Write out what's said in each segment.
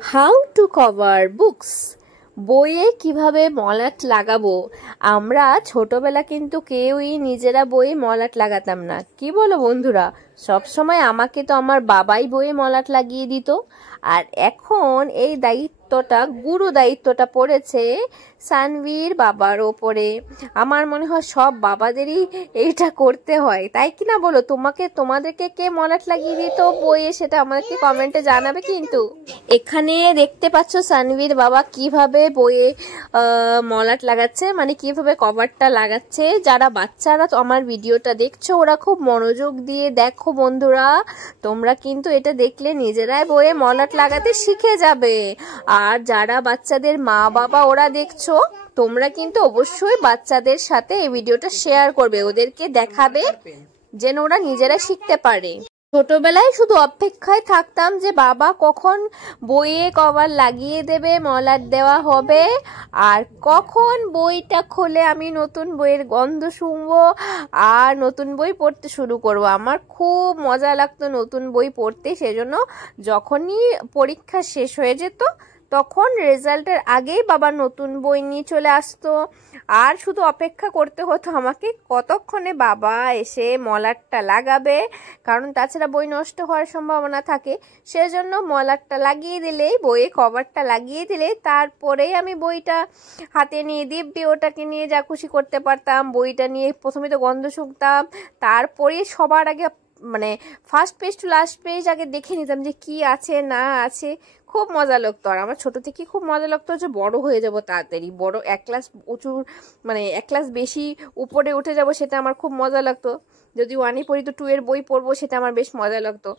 How to cover books. বইয়ে কিভাবে মলাট লাগাবো। আমরা ছোটবেলা কিন্তু কেউই নিজেরা বইয়ে মলাট লাগাতাম না, কি বলো বন্ধুরা? সব সময় আমাকে তো আমার বাবাই বইয়ে মলাট লাগিয়ে দিত। আর এখন এই দায়িত্বটা, গুরু দায়িত্বটা পড়েছে সানভীর বাবার ওপরে। আমার মনে হয় সব বাবাদেরই এইটা করতে হয়, তাই কি না বলো? তোমাদেরকে কে মলাট লাগিয়ে দিত বইয়ে, সেটা আমাকে কমেন্টে জানাবে। কিন্তু এখানে দেখতে পাচ্ছ সানভীর বাবা কিভাবে বইয়ে মলাট লাগাচ্ছে, মানে কিভাবে কভারটা লাগাচ্ছে। যারা বাচ্চারা আমার ভিডিওটা দেখছো ওরা খুব মনোযোগ দিয়ে দেখো বন্ধুরা, তোমরা কিন্তু এটা দেখলে নিজেরাই বইয়ে মলাট লাগাতে শিখে যাবে। আর যারা বাচ্চাদের মা বাবা ওরা দেখছো, তোমরা কিন্তু অবশ্যই বাচ্চাদের সাথে এই ভিডিওটা শেয়ার করবে, ওদেরকে দেখাবে যেন ওরা নিজেরা শিখতে পারে। ছোটবেলায় শুধু অপেক্ষায় থাকতাম যে বাবা কখন বইয়ে কভার লাগিয়ে দেবে, মলাট দেওয়া হবে, আর কখন বইটা খুলে আমি নতুন বইয়ের গন্ধ শুনবো আর নতুন বই পড়তে শুরু করব। আমার খুব মজা লাগতো নতুন বই পড়তে, সেজন্য যখনই পরীক্ষা শেষ হয়ে যেত তখন রেজাল্টের আগেই বাবা নতুন বই নিয়ে চলে আসতো, আর শুধু অপেক্ষা করতে হতো আমাকে কতক্ষণে বাবা এসে মলাটটা লাগাবে, কারণ তাছাড়া বই নষ্ট হওয়ার সম্ভাবনা থাকে। সেজন্য মলাটটা লাগিয়ে দিলেই, বইয়ে কভারটা লাগিয়ে দিলে তারপরেই আমি বইটা হাতে নিয়ে দিব্যি ওটাকে নিয়ে যা খুশি করতে পারতাম। বইটা নিয়ে প্রথমে তো গন্ধ শুকতাম, তারপরে সবার আগে মানে first page to last page আগে দেখে নিতাম যে কি আছে না আছে। খুব মজা লাগতো। আর আমার ছোট থেকে খুব মজা লাগতো যে বড় হয়ে যাব তাড়াতাড়ি, বড় এক ক্লাস উঁচু, মানে এক ক্লাস বেশি উপরে উঠে যাব, সেটা আমার খুব মজা লাগতো। যদি 1-এ পড়ি তো 2 এর বই পড়বো, সেটা আমার বেশ মজা লাগতো।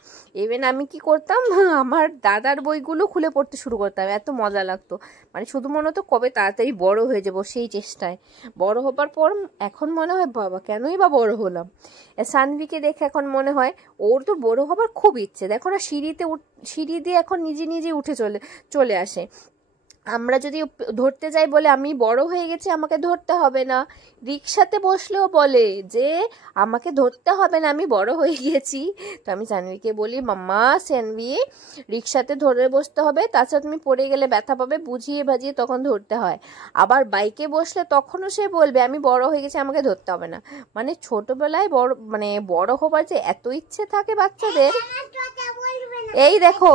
ইভেন আমি কি করতাম, আমার দাদার বইগুলো খুলে পড়তে শুরু করতাম, এত মজা লাগতো। মানে শুধু মনে হতো কবে তাড়াতাড়ি বড় হয়ে যাব, সেই চেষ্টায়। বড় হবার পর এখন মনে হয় বাবা কেনই বা বড় হলাম। সানভিকে দেখে এখন মনে হয় ওর তো বড় হবার খুব ইচ্ছে। দেখো না, সিঁড়ি দিয়ে এখন নিজে নিজে উঠে চলে আসে। আমরা যদি ধরতে যাই বলে আমি বড় হয়ে গেছি, আমাকে ধরতে হবে না। রিক্সাতে বসলেও বলে যে আমাকে ধরতে হবে না, আমি বড় হয়ে গিয়েছি। তো আমি সানভিকে বলি, মাম্মা সানভি রিক্সাতে ধরে বসতে হবে, তাছাড়া তুমি পড়ে গেলে ব্যথা পাবে, বুঝিয়ে ভাজিয়ে তখন ধরতে হয়। আবার বাইকে বসলে তখনও সে বলবে আমি বড় হয়ে গেছি, আমাকে ধরতে হবে না। মানে ছোটবেলায় বড় হবার যে এত ইচ্ছে থাকে বাচ্চাদের। এই দেখো,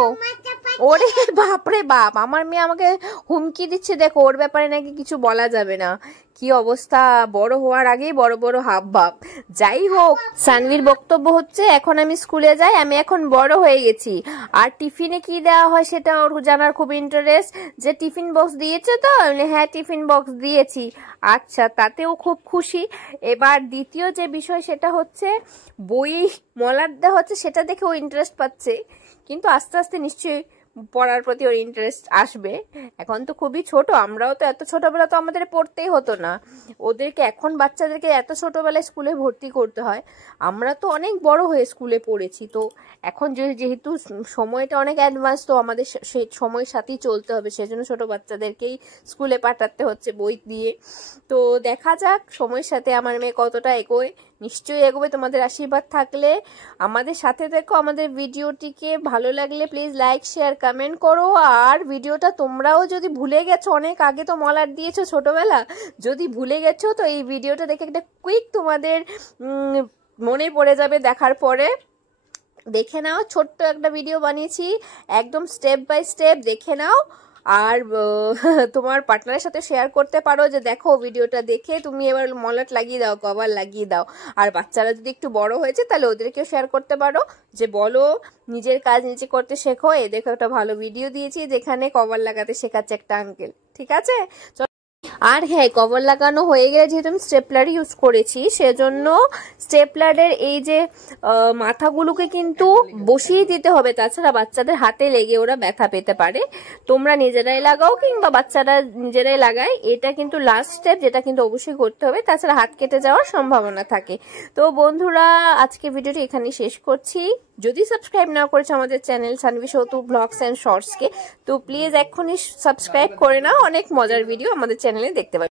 ওরে বাপরে বাপ, আমার মেয়ে আমাকে হুমকি দিচ্ছে, দেখো ওর ব্যাপারে নাকি কিছু বলা যাবে না। কি অবস্থা, বড় হওয়ার আগেই বড় বড় হাব ভাব। যাই হোক, সানভির বক্তব্য হচ্ছে এখন আমি স্কুলে যাই, আমি এখন বড় হয়ে গেছি। আর টিফিনে কি দেওয়া হয় সেটা ওর জানার খুব ইন্টারেস্ট। যে টিফিন বক্স দিয়েছে তো? হ্যাঁ টিফিন বক্স দিয়েছি। আচ্ছা, তাতেও খুব খুশি। এবার দ্বিতীয় যে বিষয় সেটা হচ্ছে বই মলাট দেওয়া হচ্ছে, সেটা দেখে ও ইন্টারেস্ট পাচ্ছে। কিন্তু আস্তে আস্তে নিশ্চয়ই পড়ার প্রতি ওর ইন্টারেস্ট আসবে। এখন তো খুবই ছোট, আমরাও তো এত ছোটবেলা তো আমাদের পড়তেই হতো না। ওদেরকে এখন বাচ্চাদেরকে এত ছোটবেলায় স্কুলে ভর্তি করতে হয়। আমরা তো অনেক বড় হয়ে স্কুলে পড়েছি, তো এখন যেহেতু সময়টা অনেক অ্যাডভান্স, তো আমাদের সেই সময়ের সাথেই চলতে হবে, সেজন্য ছোট বাচ্চাদেরকেই স্কুলে পাঠাতে হচ্ছে বই দিয়ে। তো দেখা যাক সময়ের সাথে আমার মেয়ে কতটা এগোয়। নিশ্চয়ই এগোবে, তোমাদের আশীর্বাদ থাকলে। আমাদের সাথে দেখো, আমাদের ভিডিওটিকে ভালো লাগলে প্লিজ লাইক শেয়ার কমেন্ট করো। আর ভিডিওটা তোমরাও যদি ভুলে গেছো, অনেক আগে তো মলাট দিয়েছো ছোটবেলা, যদি ভুলে গেছো তো এই ভিডিওটা দেখে একটা কুইক তোমাদের মনে পড়ে যাবে। দেখার পরে দেখে নাও, ছোট্ট একটা ভিডিও বানিয়েছি, একদম স্টেপ বাই স্টেপ দেখে নাও। আর তোমার পার্টনারের সাথে শেয়ার করতে পারো যে দেখো ভিডিওটা দেখে তুমি এবার মলাট লাগিয়ে দাও, কভার লাগিয়ে দাও। আর বাচ্চারা যদি একটু বড় হয়েছে তাহলে ওদেরকেও শেয়ার করতে পারো যে বলো নিজের কাজ নিজে করতে শেখো। এই দেখো একটা ভালো ভিডিও দিয়েছি যেখানে কভার লাগাতে শেখাচ্ছে একটা আঙ্কেল, ঠিক আছে? আর হ্যাঁ, কভার লাগানো হয়ে গেলে যেহেতু আমি স্টেপলার ইউজ করেছি, সেজন্য স্টেপলারের এই যে মাথাগুলোকে কিন্তু বসিয়ে দিতে হবে, তাছাড়া বাচ্চাদের হাতে লেগে ওরা ব্যথা পেতে পারে। তোমরা নিজেরাই লাগাও কিংবা বাচ্চারা নিজেরাই লাগায়, এটা কিন্তু লাস্ট স্টেপ, যেটা কিন্তু অবশ্যই করতে হবে, তাছাড়া হাত কেটে যাওয়ার সম্ভাবনা থাকে। তো বন্ধুরা, আজকে ভিডিওটি এখানে শেষ করছি। যদি সাবস্ক্রাইব না করেছো আমাদের চ্যানেল সানভি সৌতু ব্লগস অ্যান্ড শর্টসকে, তো প্লিজ এক্ষুনি সাবস্ক্রাইব করে নাও। অনেক মজার ভিডিও আমাদের চ্যানেলে দেখতে পাবে।